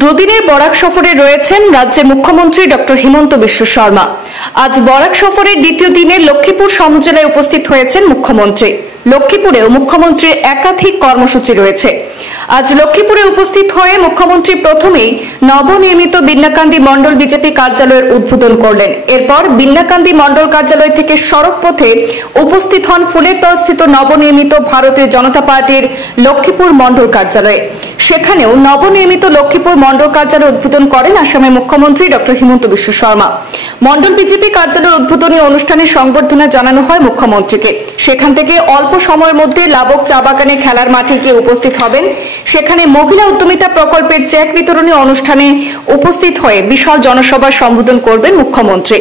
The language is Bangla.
দুদিনের বরাক সফরে রয়েছেন রাজ্যের মুখ্যমন্ত্রী ডক্টর হিমন্ত বিশ্ব শর্মা। আজ বরাক সফরের দ্বিতীয় দিনে লক্ষ্মীপুর সমজেলায় উপস্থিত হয়েছেন মুখ্যমন্ত্রী। লক্ষ্মীপুরেও মুখ্যমন্ত্রীর একাধিক কর্মসূচি রয়েছে। আজ লক্ষ্মীপুরে উপস্থিত হয়ে মুখ্যমন্ত্রী প্রথমেই নবনির্মিত বিন্নাকান্দি মন্ডল বিজেপি কার্যালয়ের উদ্বোধন করলেন। এরপর বিন্নাকান্দি মন্ডল কার্যালয় থেকে সড়ক পথে উপস্থিত হন ফুলেরতল স্থিত নবনির্মিত ভারতীয় জনতা পার্টির লক্ষ্মীপুর মন্ডল কার্যালয়ে। সেখানেও নবনির্মিত লক্ষ্মীপুর মন্ডল কার্যালয় উদ্বোধন করেন আসামের মুখ্যমন্ত্রী ডক্টর হিমন্ত বিশ্ব শর্মা। মন্ডল বিজেপি কার্যালয়ের উদ্বোধনী অনুষ্ঠানে সংবর্ধনা জানানো হয় মুখ্যমন্ত্রীকে। সেখান থেকে অল্প সময়ের মধ্যে লাবক চা বাগানে খেলার মাঠে গিয়ে উপস্থিত হবেন। সেখানে মহিলা উদ্যমিতা প্রকল্পের চেক বিতরণী অনুষ্ঠানে উপস্থিত হয়ে বিশাল জনসভার সম্বোধন করবেন মুখ্যমন্ত্রী।